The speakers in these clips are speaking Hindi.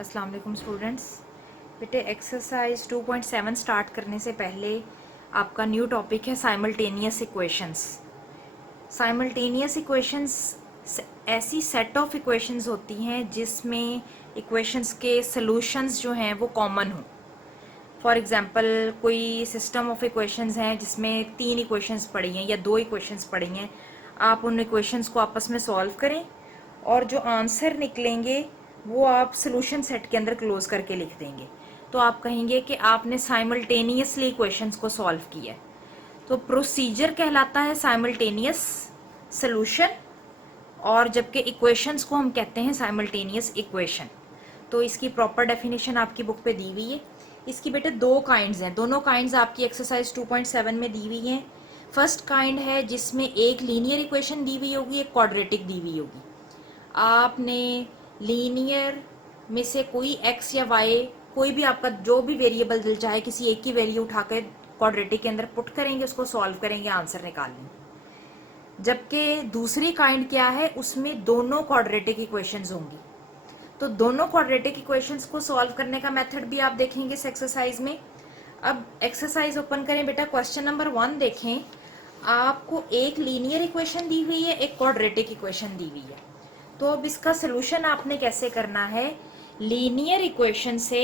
अस्सलाम वालेकुम स्टूडेंट्स। बेटे एक्सरसाइज 2.7 स्टार्ट करने से पहले आपका न्यू टॉपिक है साइमल्टेनियस इक्वेशंस। साइमल्टेनियस इक्वेशंस ऐसी सेट ऑफ इक्वेशंस होती हैं जिसमें इक्वेशंस के सॉल्यूशंस जो हैं वो कॉमन हों। फॉर एग्जांपल कोई सिस्टम ऑफ इक्वेशंस हैं जिसमें 3 इक्वेशंस पड़ी हैं या 2 इक्वेशंस पड़ी हैं, आप उन इक्वेशंस को आपस में सॉल्व करें और जो आंसर निकलेंगे वो आप सोल्यूशन सेट के अंदर क्लोज करके लिख देंगे, तो आप कहेंगे कि आपने साइमल्टेनियसली इक्वेशंस को सॉल्व किया है। तो प्रोसीजर कहलाता है साइमल्टेनियस सोल्यूशन, और जबकि इक्वेशंस को हम कहते हैं साइमल्टेनियस इक्वेशन। तो इसकी प्रॉपर डेफिनेशन आपकी बुक पे दी हुई है। इसकी बेटे 2 काइंड्स हैं, दोनों काइंड्स आपकी एक्सरसाइज 2.7 में दी हुई हैं। फर्स्ट काइंड है जिसमें एक लीनियर इक्वेशन दी हुई होगी, एक क्वाड्रेटिक दी हुई होगी। आपने लीनियर में से कोई एक्स या वाई, कोई भी आपका जो भी वेरिएबल दिल चाहे किसी एक की वैल्यू उठाकर क्वाड्रेटिक के अंदर पुट करेंगे, उसको सॉल्व करेंगे, आंसर निकाल लेंगे। जबकि दूसरी काइंड क्या है, उसमें दोनों क्वाड्रेटिक इक्वेशंस होंगी। तो दोनों क्वाड्रेटिक इक्वेशंस को सॉल्व करने का मेथड भी आप देखेंगे इस एक्सरसाइज में। अब एक्सरसाइज ओपन करें बेटा, क्वेश्चन नंबर 1 देखें। आपको एक लीनियर इक्वेशन दी हुई है, एक क्वाड्रेटिक इक्वेशन दी हुई है। तो अब इसका सलूशन आपने कैसे करना है, लीनियर इक्वेशन से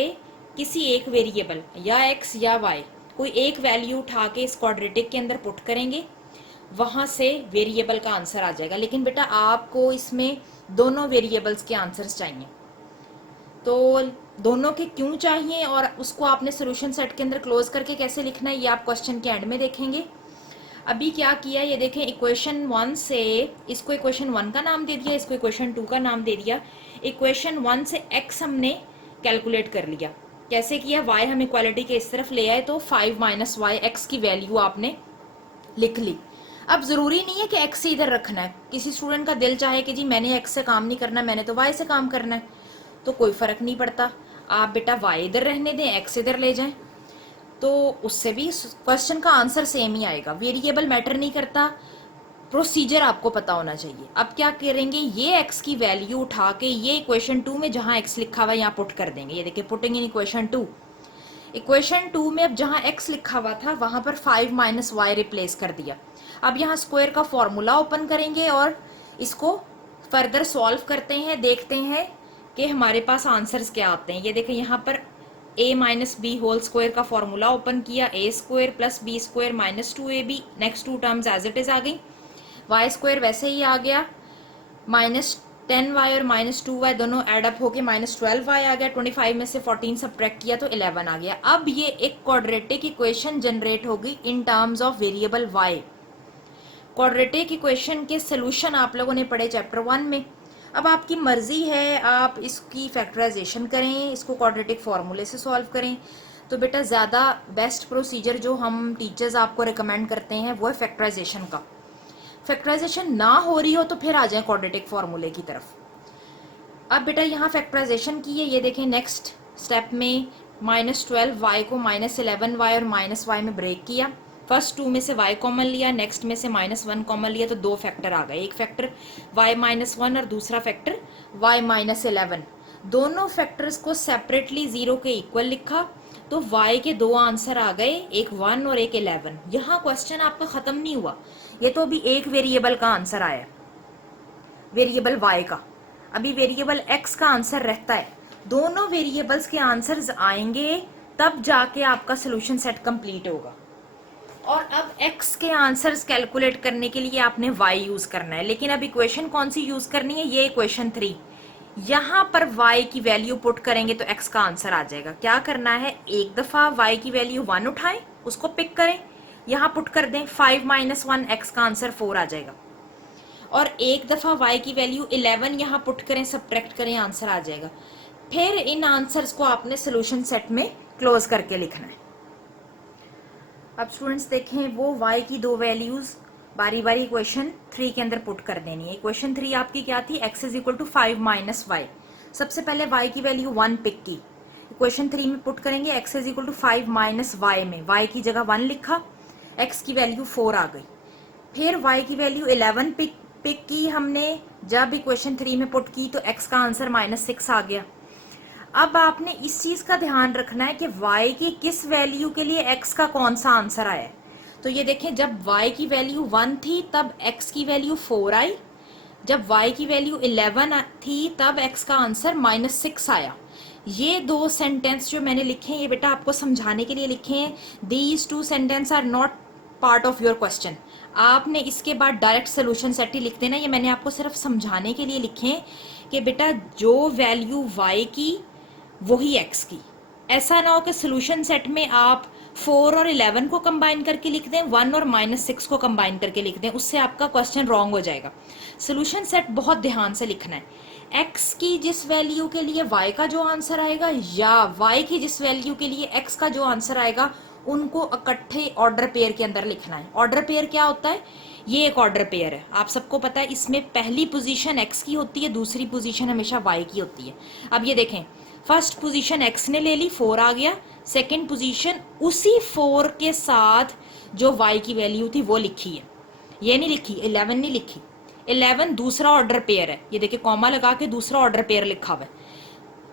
किसी एक वेरिएबल या एक्स या वाई कोई एक वैल्यू उठा के इस क्वाड्रेटिक के अंदर पुट करेंगे, वहां से वेरिएबल का आंसर आ जाएगा। लेकिन बेटा आपको इसमें दोनों वेरिएबल्स के आंसर्स चाहिए। तो दोनों के क्यों चाहिए और उसको आपने सोल्यूशन सेट के अंदर क्लोज करके कैसे लिखना है, ये आप क्वेश्चन के एंड में देखेंगे। अभी क्या किया ये देखें, इक्वेशन 1 से इसको इक्वेशन 1 का नाम दे दिया, इसको इक्वेशन 2 का नाम दे दिया। इक्वेशन 1 से x हमने कैलकुलेट कर लिया। कैसे किया, y हम इक्वालिटी के इस तरफ ले आए तो 5 माइनस वाई एक्स की वैल्यू आपने लिख ली। अब जरूरी नहीं है कि x से इधर रखना है, किसी स्टूडेंट का दिल चाहे कि जी मैंने x से काम नहीं करना, मैंने तो y से काम करना है, तो कोई फर्क नहीं पड़ता, आप बेटा y इधर रहने दें, x इधर ले जाएं, तो उससे भी क्वेश्चन का आंसर सेम ही आएगा। वेरिएबल मैटर नहीं करता, प्रोसीजर आपको पता होना चाहिए। अब क्या करेंगे, ये x की वैल्यू उठा के ये इक्वेशन 2 में जहां x लिखा हुआ है यहाँ पुट कर देंगे। ये देखिए, पुटिंग इन इक्वेशन 2। इक्वेशन 2 में अब जहां x लिखा हुआ था वहां पर 5 माइनस वाई रिप्लेस कर दिया। अब यहाँ स्क्वायर का फॉर्मूला ओपन करेंगे और इसको फर्दर सॉल्व करते हैं, देखते हैं कि हमारे पास आंसर्स क्या आते हैं। ये देखें, यहाँ पर a minus B whole square का फॉर्मूला ओपन किया, a square plus B square minus 2ab, next 2 terms as it is आ गई। y स्क्वायर वैसे ही आ गया, माइनस 10y और माइनस 2y दोनों एड अप होके माइनस 12y आ गया। 25 में से 14 सब्ट्रैक्ट किया तो 11 आ गया। अब ये एक क्वाड्रेटिक इक्वेशन जनरेट होगी in terms of variable y। Quadratic equation के सोल्यूशन आप लोगों ने पढ़े चैप्टर 1 में। अब आपकी मर्जी है, आप इसकी फैक्टराइजेशन करें, इसको क्वाड्रेटिक फार्मूले से सॉल्व करें। तो बेटा ज़्यादा बेस्ट प्रोसीजर जो हम टीचर्स आपको रिकमेंड करते हैं वो है फैक्टराइजेशन का। फैक्टराइजेशन ना हो रही हो तो फिर आ जाए क्वाड्रेटिक फार्मूले की तरफ। अब बेटा यहाँ फैक्टराइजेशन की है, ये देखें नेक्स्ट स्टेप में माइनस 12y को माइनस 11y और माइनस y में ब्रेक किया। फर्स्ट 2 में से y कॉमन लिया, नेक्स्ट में से माइनस 1 कॉमन लिया, तो 2 फैक्टर आ गए, एक फैक्टर y माइनस 1 और दूसरा फैक्टर y माइनस 11। दोनों फैक्टर्स को सेपरेटली 0 के इक्वल लिखा तो y के 2 आंसर आ गए, एक 1 और एक 11। यहाँ क्वेश्चन आपका खत्म नहीं हुआ, ये तो अभी एक वेरिएबल का आंसर आया, वेरिएबल y का। अभी वेरिएबल x का आंसर रहता है। दोनों वेरिएबल्स के आंसर्स आएंगे तब जाके आपका सोल्यूशन सेट कंप्लीट होगा। और अब x के आंसर्स कैलकुलेट करने के लिए आपने y यूज करना है, लेकिन अब इक्वेशन कौन सी यूज करनी है, ये इक्वेशन 3। यहाँ पर y की वैल्यू पुट करेंगे तो x का आंसर आ जाएगा। क्या करना है, एक दफा y की वैल्यू 1 उठाएं, उसको पिक करें, यहाँ पुट कर दें, 5 माइनस 1 x का आंसर 4 आ जाएगा। और एक दफा y की वैल्यू 11 यहाँ पुट करें, सब्ट्रैक्ट करें, आंसर आ जाएगा। फिर इन आंसर्स को आपने सोल्यूशन सेट में क्लोज करके लिखना है। अब स्टूडेंट्स देखें, वो y की 2 वैल्यूज बारी बारी इक्वेशन 3 के अंदर पुट कर देनी है। इक्वेशन 3 आपकी क्या थी, x is equal to 5 minus y. सबसे पहले y की वैल्यू 1 पिक की, इक्वेशन 3 में पुट करेंगे, x is equal to 5 minus y में y की जगह 1 लिखा, x की वैल्यू 4 आ गई। फिर y की वैल्यू 11 पिक की हमने, जब इक्वेशन 3 में पुट की तो x का आंसर -6 आ गया। अब आपने इस चीज का ध्यान रखना है कि y की किस वैल्यू के लिए x का कौन सा आंसर आया है। तो ये देखें, जब y की वैल्यू 1 थी तब x की वैल्यू 4 आई, जब y की वैल्यू 11 थी तब x का आंसर -6 आया। ये दो सेंटेंस जो मैंने लिखे हैं ये बेटा आपको समझाने के लिए लिखे हैं। These two sentence are not part of your question. आपने इसके बाद डायरेक्ट सोल्यूशन सेट ही लिख देना। ये मैंने आपको सिर्फ समझाने के लिए लिखे हैं कि बेटा जो वैल्यू y की वही x की। ऐसा ना हो कि सोल्यूशन सेट में आप 4 और 11 को कंबाइन करके लिख दें, 1 और -6 को कंबाइन करके लिख दें, उससे आपका क्वेश्चन रॉन्ग हो जाएगा। सोल्यूशन सेट बहुत ध्यान से लिखना है। x की जिस वैल्यू के लिए y का जो आंसर आएगा या y की जिस वैल्यू के लिए x का जो आंसर आएगा उनको इकट्ठे ऑर्डर पेयर के अंदर लिखना है। ऑर्डर पेयर क्या होता है? ये एक ऑर्डर पेयर है, आप सबको पता है। इसमें पहली पोजीशन x की होती है, दूसरी पोजीशन हमेशा y की होती है। अब ये देखें, फर्स्ट पोजीशन x ने ले ली, 4 आ गया। सेकंड पोजीशन उसी 4 के साथ जो y की वैल्यू थी वो लिखी है, ये नहीं लिखी, 11 नहीं लिखी। 11 दूसरा ऑर्डर पेयर है, ये देखिए कॉमा लगा के दूसरा ऑर्डर पेयर लिखा हुआ है।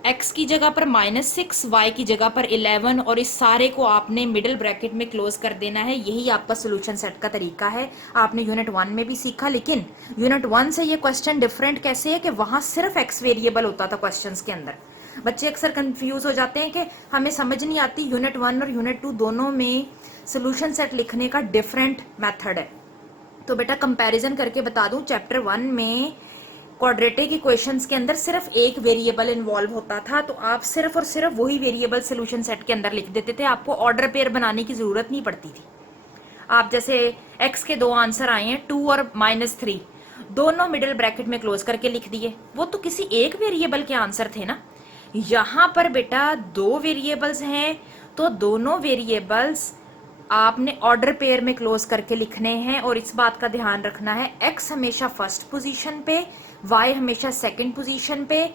x की जगह पर -6, y की जगह पर 11, और इस सारे को आपने मिडिल ब्रैकेट में क्लोज कर देना है। यही आपका सोल्यूशन सेट का तरीका है। आपने यूनिट 1 में भी सीखा, लेकिन यूनिट 1 से ये क्वेश्चन डिफरेंट कैसे है कि वहां सिर्फ x वेरिएबल होता था क्वेश्चंस के अंदर। बच्चे अक्सर कंफ्यूज हो जाते हैं कि हमें समझ नहीं आती, यूनिट 1 और यूनिट 2 दोनों में सोल्यूशन सेट लिखने का डिफरेंट मेथड है। तो बेटा कंपैरिजन करके बता दूं, चैप्टर 1 में क्वाड्रेटिक इक्वेशंस के अंदर सिर्फ एक वेरिएबल इन्वॉल्व होता था, तो आप सिर्फ और सिर्फ वही वेरिएबल सोल्यूशन सेट के अंदर लिख देते थे, आपको ऑर्डर पेयर बनाने की जरूरत नहीं पड़ती थी। आप जैसे x के दो आंसर आए हैं, 2 और -3, दोनों मिडिल ब्रैकेट में क्लोज करके लिख दिए, वो तो किसी एक वेरिएबल के आंसर थे ना। यहां पर बेटा दो वेरिएबल्स हैं, तो दोनों वेरिएबल्स आपने ऑर्डर पेयर में क्लोज करके लिखने हैं। और इस बात का ध्यान रखना है, x हमेशा फर्स्ट पोजीशन पे, y हमेशा सेकंड पोजीशन पे,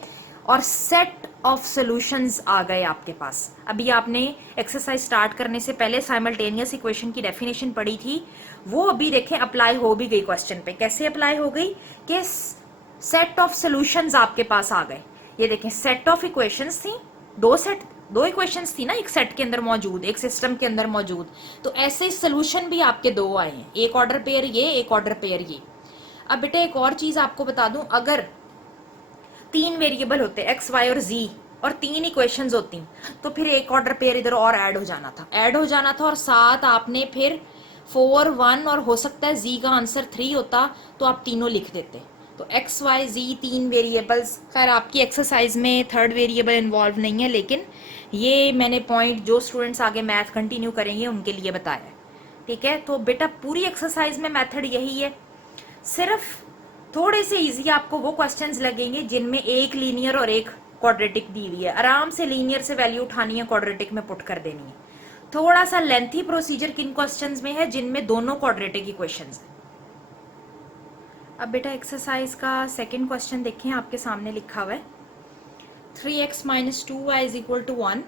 और सेट ऑफ सॉल्यूशंस आ गए आपके पास। अभी आपने एक्सरसाइज स्टार्ट करने से पहले साइमल्टेनियस इक्वेशन की डेफिनेशन पढ़ी थी, वो अभी देखें अप्लाई हो भी गई क्वेश्चन पे। कैसे अप्लाई हो गई कि सेट ऑफ सॉल्यूशंस आपके पास आ गए। ये देखें, सेट ऑफ इक्वेशंस थी, दो इक्वेशंस थी ना एक सेट के अंदर मौजूद, एक सिस्टम के अंदर मौजूद, तो ऐसे सोल्यूशन भी आपके दो आए हैं, एक ऑर्डर पेयर ये, एक ऑर्डर पेयर ये। अब बेटा एक और चीज आपको बता दूं, अगर 3 वेरिएबल होते x, y और z और 3 इक्वेशंस होती तो फिर एक ऑर्डर पेयर इधर और ऐड हो जाना था और साथ आपने फिर 4, 1 और हो सकता है z का आंसर 3 होता, तो आप तीनों लिख देते। तो x, y, z 3 वेरिएबल्स, खैर आपकी एक्सरसाइज में थर्ड वेरिएबल इन्वॉल्व नहीं है, लेकिन ये मैंने पॉइंट जो स्टूडेंट्स आगे मैथ कंटिन्यू करेंगे उनके लिए बताया। ठीक है, तो बेटा पूरी एक्सरसाइज में मेथड यही है, सिर्फ थोड़े से इजी आपको वो क्वेश्चंस लगेंगे जिनमें एक लीनियर और एक क्वाड्रेटिक दी हुई है। आराम से लीनियर से वैल्यू उठानी है, क्वाड्रेटिक में पुट कर देनी है। थोड़ा सा लेंथी प्रोसीजर किन क्वेश्चंस में है, जिनमें दोनों क्वाड्रेटिक इक्वेशंस हैं। अब बेटा एक्सरसाइज का सेकंड क्वेश्चन देखें, आपके सामने लिखा हुआ है 3x - 2y = 1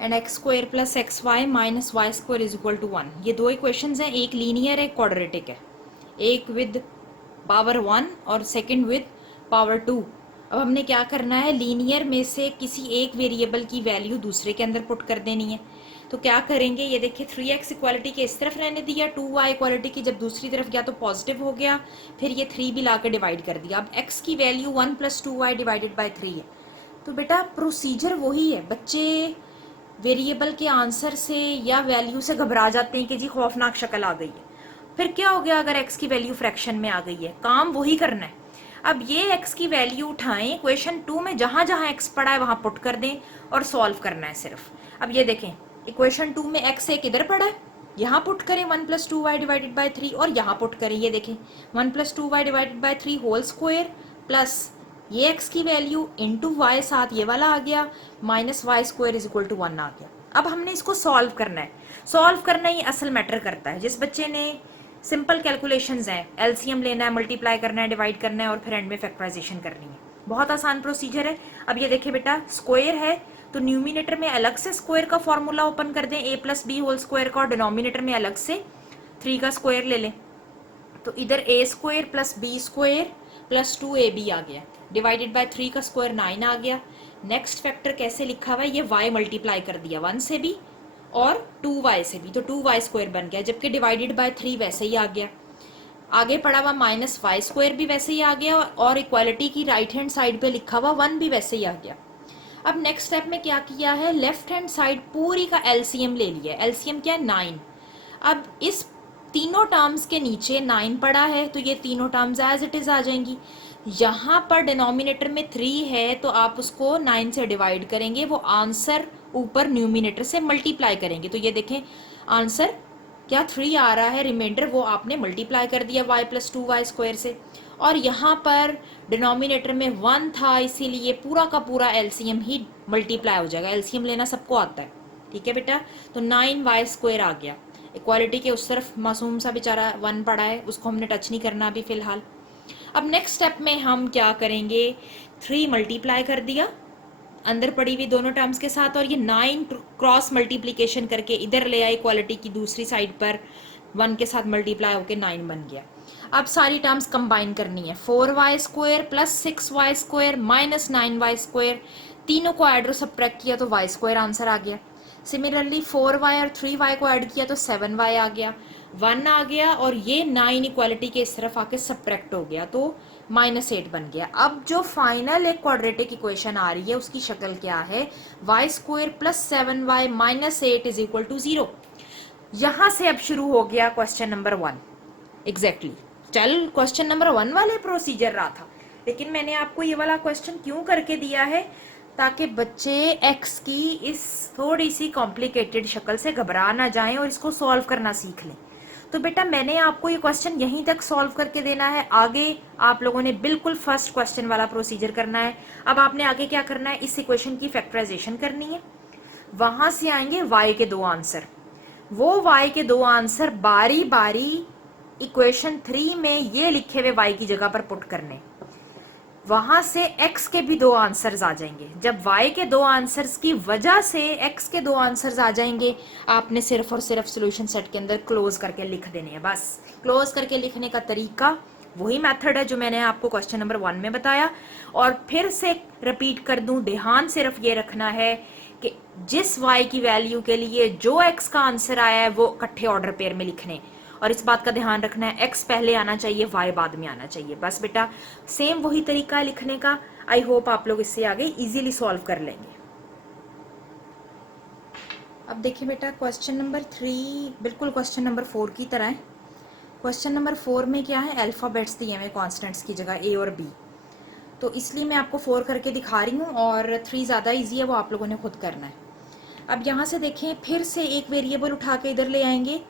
and x² + xy - y² = 1। ये दो इक्वेशंस हैं, एक लीनियर एक क्वाड्रेटिक है, एक विद पावर 1 और सेकंड विद पावर 2। अब हमने क्या करना है, लीनियर में से किसी एक वेरिएबल की वैल्यू दूसरे के अंदर पुट कर देनी है। तो क्या करेंगे, ये देखिए 3x इक्वालिटी के इस तरफ रहने दिया, 2y इक्वालिटी की जब दूसरी तरफ गया तो पॉजिटिव हो गया, फिर ये 3 भी ला कर डिवाइड कर दिया। अब x की वैल्यू 1 + 2y / 3 है। तो बेटा प्रोसीजर वही है, बच्चे वेरिएबल के आंसर से या वैल्यू से घबरा जाते हैं कि जी खौफनाक शक्ल आ गई है। फिर क्या हो गया अगर x की वैल्यू फ्रैक्शन में आ गई है, काम वही करना है। अब ये x की वैल्यू उठाएं, इक्वेशन 2 में जहां जहां x पड़ा है वहां पुट कर दें और सॉल्व करना है सिर्फ। अब ये देखें, इक्वेशन 2 में x एक इधर पड़ा है, यहाँ पुट करें 1 + 2y / 3, और यहाँ पुट करें, ये देखें 1 + 2y / 3 होल स्क्वायर प्लस ये x की वैल्यू इंटू y, साथ ये वाला आ गया, -y² = 1 आ गया। अब हमने इसको सॉल्व करना है। सॉल्व करना ही असल मैटर करता है। जिस बच्चे ने सिंपल कैलकुलेशंस हैं, एलसीएम लेना है, मल्टीप्लाई करना है, डिवाइड करना है और फिर एंड में फैक्टराइजेशन करनी है, बहुत आसान प्रोसीजर है। अब ये देखिए बेटा, स्क्वायर है तो न्यूमिनेटर में अलग से स्क्वायर का फॉर्मूला ओपन कर दें, a + b होल स्क्वायर का, और डिनोमिनेटर में अलग से 3 का स्क्वायर ले लें। तो इधर a² + b² + 2ab आ गया। डिवाइडेड बाय 3 का स्क्वायर 9 आ गया। नेक्स्ट फैक्टर कैसे लिखा हुआ है, ये y मल्टीप्लाई कर दिया 1 से भी और 2y से भी, तो 2y स्क्वायर बन गया, जबकि डिवाइडेड बाय 3 वैसे ही आ गया। आगे पड़ा हुआ माइनस वाई स्क्वायर भी वैसे ही आ गया और इक्वालिटी की राइट हैंड साइड पे लिखा हुआ 1 भी वैसे ही आ गया। अब नेक्स्ट स्टेप में क्या किया है, लेफ्ट हैंड साइड पूरी का एलसीएम ले लिया। एलसीएम क्या है, 9। अब इस तीनों टर्म्स के नीचे 9 पड़ा है तो ये तीनों टर्म्स एज इट इज आ जाएंगी। यहाँ पर डिनोमिनेटर में 3 है तो आप उसको 9 से डिवाइड करेंगे, वो आंसर ऊपर न्यूमिनेटर से मल्टीप्लाई करेंगे। तो ये देखें आंसर क्या 3 आ रहा है, रिमाइंडर वो आपने मल्टीप्लाई कर दिया y प्लस 2y स्क्वायर से। और यहाँ पर डिनोमिनेटर में 1 था इसीलिए पूरा का पूरा एलसीएम ही मल्टीप्लाई हो जाएगा। एलसीएम लेना सबको आता है, ठीक है बेटा। तो 9y स्क्वायर आ गया। इक्वालिटी के उस तरफ मासूम सा बेचारा 1 पड़ा है, उसको हमने टच नहीं करना अभी फिलहाल। अब नेक्स्ट स्टेप में हम क्या करेंगे, 3 मल्टीप्लाई कर दिया अंदर पड़ी हुई दोनों टर्म्स के साथ और ये 9 क्रॉस मल्टीप्लिकेशन करके इधर ले आई इक्वालिटी की दूसरी साइड पर 1 के साथ मल्टीप्लाई होके 9 बन गया। अब सारी टर्म्स कंबाइन करनी है, 4y square plus 6y square minus 9y square, तीनों को ऐड और सब्ट्रैक्ट किया तो y स्क्वायर आंसर आ गया। सिमिलरली 4y और 3y को ऐड किया तो 7y आ गया, 1 आ गया और ये 9 इक्वालिटी के इस तरफ आके सब्ट्रैक्ट हो गया तो -8 बन गया। अब जो फाइनल एक क्वाड्रेटिक इक्वेशन आ रही है उसकी शक्ल क्या है, y square plus 7y minus 8 is equal to 0। यहां से अब शुरू हो गया क्वेश्चन नंबर 1। एग्जैक्टली चल क्वेश्चन नंबर 1 वाले प्रोसीजर रहा था, लेकिन मैंने आपको ये वाला क्वेश्चन क्यों करके दिया है, ताकि बच्चे एक्स की इस थोड़ी सी कॉम्प्लिकेटेड शक्ल से घबरा ना जाएं और इसको सॉल्व करना सीख लें। तो बेटा मैंने आपको ये क्वेश्चन यहीं तक सॉल्व करके देना है, आगे आप लोगों ने बिल्कुल फर्स्ट क्वेश्चन वाला प्रोसीजर करना है। अब आपने आगे क्या करना है, इस इक्वेशन की फैक्टराइजेशन करनी है, वहां से आएंगे y के 2 आंसर, वो y के 2 आंसर बारी बारी इक्वेशन 3 में ये लिखे हुए y की जगह पर पुट करने, वहां से x के भी 2 आंसर्स आ जाएंगे। जब y के 2 आंसर्स की वजह से x के 2 आंसर्स आ जाएंगे, आपने सिर्फ और सिर्फ सॉल्यूशन सेट के अंदर क्लोज करके लिख देने हैं। बस क्लोज करके लिखने का तरीका वही मेथड है जो मैंने आपको क्वेश्चन नंबर 1 में बताया। और फिर से रिपीट कर दूं, ध्यान सिर्फ ये रखना है कि जिस y की वैल्यू के लिए जो x का आंसर आया है वो इकट्ठे ऑर्डर पेयर में लिखने, और इस बात का ध्यान रखना है x पहले आना चाहिए, y बाद में आना चाहिए। बस बेटा सेम वही तरीका है लिखने का। आई होप आप लोग इससे आगे इजीली सॉल्व कर लेंगे। अब देखिए बेटा क्वेश्चन नंबर 3 बिल्कुल क्वेश्चन नंबर 4 की तरह है। क्वेश्चन नंबर 4 में क्या है, अल्फाबेट्स दिए हुए कॉन्स्टेंट्स की जगह a और b, तो इसलिए मैं आपको 4 करके दिखा रही हूँ और 3 ज़्यादा ईजी है, वो आप लोगों ने खुद करना है। अब यहाँ से देखें, फिर से एक वेरिएबल उठा के इधर ले आएंगे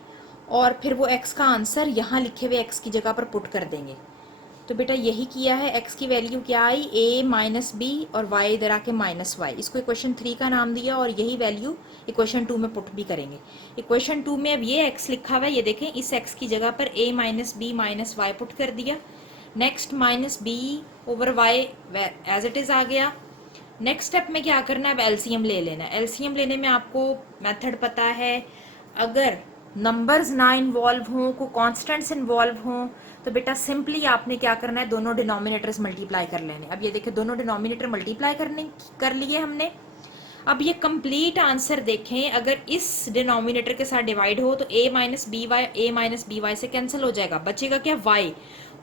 और फिर वो x का आंसर यहाँ लिखे हुए x की जगह पर पुट कर देंगे। तो बेटा यही किया है, x की वैल्यू क्या आई, a माइनस बी और y इधर आके माइनस वाई, इसको इक्वेशन 3 का नाम दिया और यही वैल्यू इक्वेशन 2 में पुट भी करेंगे। इक्वेशन 2 में अब ये x लिखा हुआ है, ये देखें इस x की जगह पर a minus B minus Y put कर दिया। Next minus B over Y as it is आ गया। नेक्स्ट स्टेप में क्या करना है, अब एलसीएम ले लेना है। एलसीएम लेने में आपको मेथड पता है, अगर नंबर्स ना इन्वॉल्व हों, को कॉन्स्टेंट्स इन्वॉल्व हों, तो बेटा सिंपली आपने क्या करना है, दोनों डिनोमिनेटर्स मल्टीप्लाई कर लेने। अब ये देखिए दोनों डिनोमिनेटर मल्टीप्लाई कर लिए हमने। अब ये कंप्लीट आंसर देखें, अगर इस डिनोमिनेटर के साथ डिवाइड हो तो a माइनस बी वाई से कैंसिल हो जाएगा, बचेगा क्या y,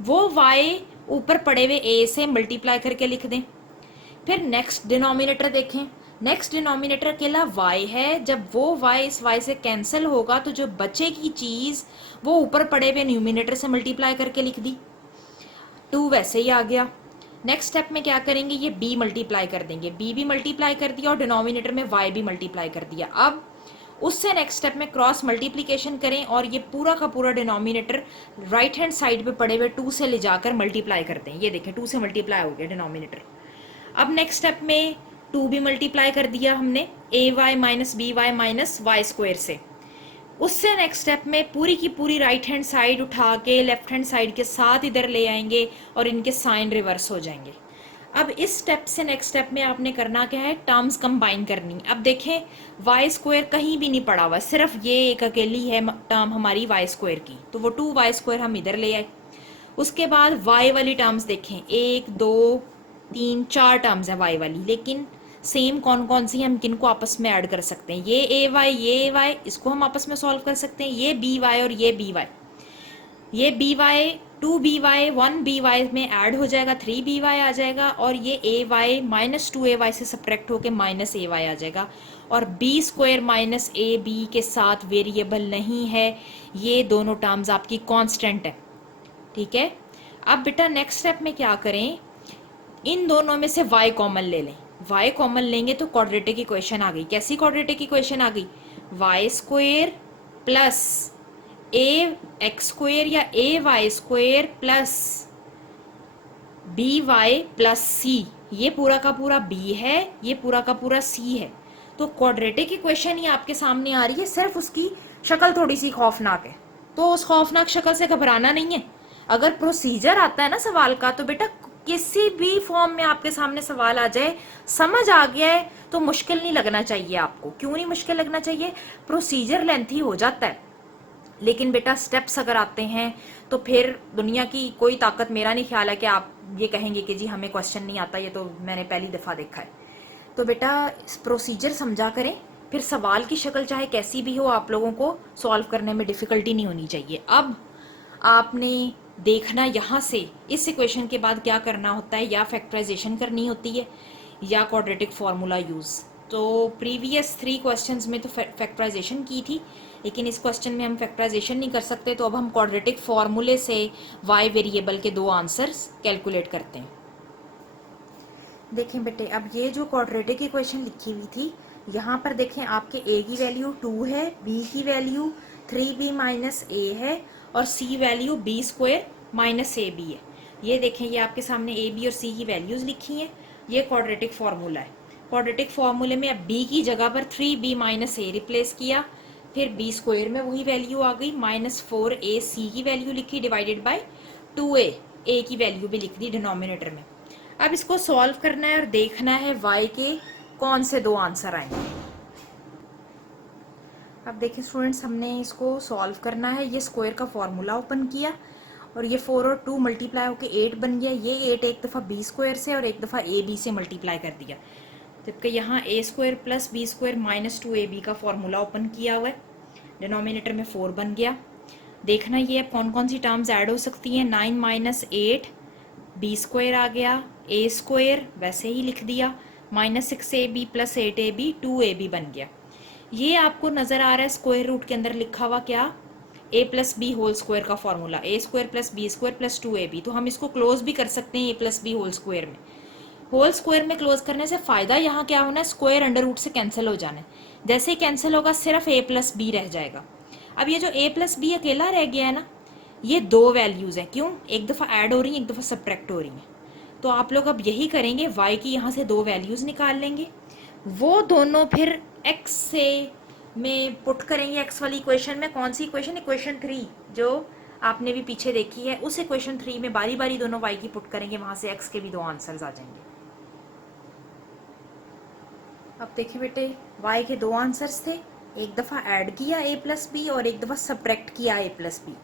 वो y ऊपर पड़े हुए a से मल्टीप्लाई करके लिख दें। फिर नेक्स्ट डिनोमिनेटर देखें, नेक्स्ट डिनोमिनेटर अकेला y है, जब वो y इस y से कैंसिल होगा तो जो बचेगी चीज वो ऊपर पड़े हुए न्यूमिनेटर से मल्टीप्लाई करके लिख दी, 2 वैसे ही आ गया। नेक्स्ट स्टेप में क्या करेंगे, ये b मल्टीप्लाई कर देंगे, b भी मल्टीप्लाई कर दिया और डिनोमिनेटर में y भी मल्टीप्लाई कर दिया। अब उससे नेक्स्ट स्टेप में क्रॉस मल्टीप्लिकेशन करें और ये पूरा का पूरा डिनोमिनेटर राइट हैंड साइड पे पड़े हुए 2 से ले जाकर मल्टीप्लाई कर दें। ये देखें 2 से मल्टीप्लाई हो गया डिनोमिनेटर। अब नेक्स्ट स्टेप में 2 भी मल्टीप्लाई कर दिया हमने A Y minus B Y minus Y square से। उससे नेक्स्ट स्टेप में पूरी की पूरी राइट हैंड साइड उठा के लेफ्ट हैंड साइड के साथ इधर ले आएंगे और इनके साइन रिवर्स हो जाएंगे। अब इस स्टेप से नेक्स्ट स्टेप में आपने करना क्या है, टर्म्स कंबाइन करनी। अब देखें वाई स्क्वायर कहीं भी नहीं पड़ा हुआ, सिर्फ ये एक अकेली है टर्म हमारी वाई स्क्वायर की, तो वो 2y स्क्वायर हम इधर ले आए। उसके बाद y वाली टर्म्स देखें, 1 2 तीन चार टर्म्स है वाई वाली, लेकिन सेम कौन कौन सी हम किन को आपस में ऐड कर सकते हैं, ये ए वाई, ये ए वाई, इसको हम आपस में सॉल्व कर सकते हैं, ये बी वाई और ये बी वाई, ये बी वाई 2 by 1 by में ऐड हो जाएगा, 3 by आ जाएगा, और ये ए वाई -2 ay से सब्ट्रैक्ट होके -ay आ जाएगा, और b square minus a b के साथ वेरिएबल नहीं है, ये दोनों टर्म्स आपकी कांस्टेंट है। ठीक है, अब बेटा नेक्स्ट स्टेप में क्या करें, इन दोनों में से y कॉमन ले लें, y कॉमन लेंगे तो क्वाड्रेटिक इक्वेशन आ गई। कैसी क्वाड्रेटिक इक्वेशन आ गई, Y square plus A X square या A Y square plus B Y plus C, ये पूरा का पूरा b है, ये पूरा का पूरा c है। तो क्वाड्रेटिक इक्वेशन ही आपके सामने आ रही है, सिर्फ उसकी शक्ल थोड़ी सी खौफनाक है, तो उस खौफनाक शक्ल से घबराना नहीं है। अगर प्रोसीजर आता है ना सवाल का, तो बेटा किसी भी फॉर्म में आपके सामने सवाल आ जाए, समझ आ गया है तो मुश्किल नहीं लगना चाहिए आपको। क्यों नहीं मुश्किल लगना चाहिए, प्रोसीजर लेंथी हो जाता है, लेकिन बेटा स्टेप्स अगर आते हैं तो फिर दुनिया की कोई ताकत, मेरा नहीं ख्याल है कि आप ये कहेंगे कि जी हमें क्वेश्चन नहीं आता, ये तो मैंने पहली दफ़ा देखा है। तो बेटा प्रोसीजर समझा करें, फिर सवाल की शक्ल चाहे कैसी भी हो, आप लोगों को सॉल्व करने में डिफ़िकल्टी नहीं होनी चाहिए। अब आपने देखना यहाँ से इस इक्वेशन के बाद क्या करना होता है, या फैक्टराइजेशन करनी होती है या क्वाड्रेटिक फार्मूला यूज़। तो प्रीवियस 3 क्वेश्चंस में तो फैक्टराइजेशन की थी, लेकिन इस क्वेश्चन में हम फैक्टराइजेशन नहीं कर सकते, तो अब हम क्वाड्रेटिक फार्मूले से y वेरिएबल के 2 आंसर्स कैलकुलेट करते हैं। देखें बेटे, अब ये जो क्वाड्रेटिक इक्वेशन लिखी हुई थी, यहाँ पर देखें आपके a की वैल्यू 2 है, b की वैल्यू 3b माइनस a है, और c value b square minus ab है। ये देखें, ये आपके सामने a b और c की वैल्यूज लिखी हैं, ये क्वाड्रेटिक फार्मूला है। क्वाड्रेटिक फार्मूले में अब b की जगह पर 3b माइनस a रिप्लेस किया, फिर b स्क्वायर में वही वैल्यू आ गई, -4a c की वैल्यू लिखी डिवाइडेड बाय 2a, a की वैल्यू भी लिख दी डिनोमिनेटर में। अब इसको सॉल्व करना है और देखना है y के कौन से 2 आंसर आएंगे। अब देखिए स्टूडेंट्स, हमने इसको सॉल्व करना है। ये स्क्वायर का फॉर्मूला ओपन किया और ये 4 और 2 मल्टीप्लाई होकर 8 बन गया। ये 8 एक दफ़ा बी स्क्वायर से और एक दफ़ा ए बी से मल्टीप्लाई कर दिया, जबकि यहाँ a square plus B square minus 2ab का फॉर्मूला ओपन किया हुआ है, डिनोमिनेटर में 4 बन गया। देखना ये अब कौन कौन सी टर्म्स ऐड हो सकती हैं। 9 माइनस 8 बी स्क्वायर आ गया, ए स्क्वायर वैसे ही लिख दिया, -6ab प्लस 8ab 2ab बन गया। ये आपको नज़र आ रहा है स्क्वायर रूट के अंदर लिखा हुआ क्या, a plus b whole square का formula, a square plus B square plus 2ab। तो हम इसको क्लोज भी कर सकते हैं a plus b whole square में। होल स्क्वायर में क्लोज करने से फ़ायदा यहाँ क्या होना है, स्क्वायर अंडर रूट से कैंसिल हो जाना है। जैसे ही कैंसिल होगा सिर्फ a प्लस बी रह जाएगा। अब ये जो a प्लस बी अकेला रह गया है ना, ये 2 वैल्यूज़ हैं। क्यों, एक दफ़ा ऐड हो रही हैं, एक दफ़ा सब्ट्रैक्ट हो रही हैं। तो आप लोग अब यही करेंगे, y की यहाँ से 2 वैल्यूज़ निकाल लेंगे, वो दोनों फिर x से में पुट करेंगे। x वाली इक्वेशन में, कौन सी इक्वेशन, इक्वेशन 3 जो आपने भी पीछे देखी है, उस इक्वेशन 3 में बारी बारी दोनों y की पुट करेंगे, वहाँ से x के भी 2 आंसर्स आ जाएंगे। अब देखिए बेटे, y के 2 आंसर्स थे, एक दफ़ा ऐड किया a प्लस बी और एक दफ़ा सब्ट्रैक्ट किया a प्लस बी।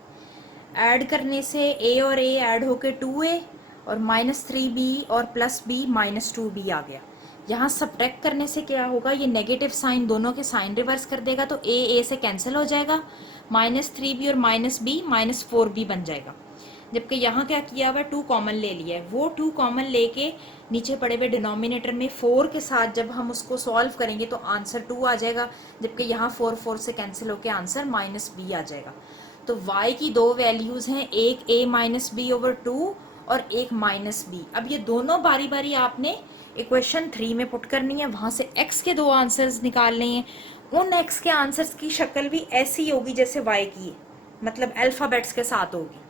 ऐड करने से a और a ऐड होके 2a और -3b और प्लस b -2b आ गया। यहाँ सब्ट्रैक्ट करने से क्या होगा, ये नेगेटिव साइन दोनों के साइन रिवर्स कर देगा, तो a से कैंसिल हो जाएगा, -3b और -b -4b बन जाएगा। जबकि यहाँ क्या किया हुआ है, 2 कॉमन ले लिया है, वो 2 कॉमन लेके नीचे पड़े हुए डिनोमिनेटर में 4 के साथ जब हम उसको सॉल्व करेंगे तो आंसर 2 आ जाएगा, जबकि यहाँ 4 से कैंसिल होके आंसर -b आ जाएगा। तो y की 2 वैल्यूज़ हैं, एक a माइनस बी ओवर 2 और एक -b। अब ये दोनों बारी बारी आपने इक्वेशन 3 में पुट करनी है, वहाँ से x के 2 आंसर्स निकालने हैं। उन x के आंसर्स की शक्ल भी ऐसी होगी जैसे y की है, मतलब अल्फ़ाबेट्स के साथ होगी।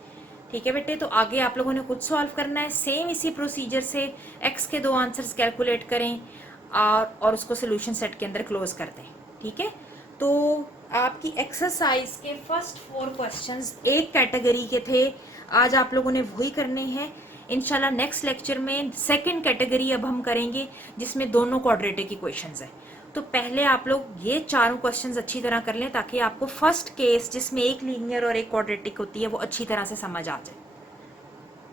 ठीक है बेटे, तो आगे आप लोगों ने खुद सॉल्व करना है। सेम इसी प्रोसीजर से x के 2 आंसर्स कैलकुलेट करें और उसको सोल्यूशन सेट के अंदर क्लोज कर दें। ठीक है, तो आपकी एक्सरसाइज के फर्स्ट 4 क्वेश्चंस एक कैटेगरी के थे, आज आप लोगों ने वही करने हैं। इंशाल्लाह नेक्स्ट लेक्चर में सेकंड कैटेगरी अब हम करेंगे, जिसमें दोनों क्वाड्रेटिक इक्वेशंस हैं। तो पहले आप लोग ये चारों क्वेश्चंस अच्छी तरह कर लें, ताकि आपको फर्स्ट केस जिसमें एक लीनियर और एक क्वाड्रेटिक होती है वो अच्छी तरह से समझ आ जाए।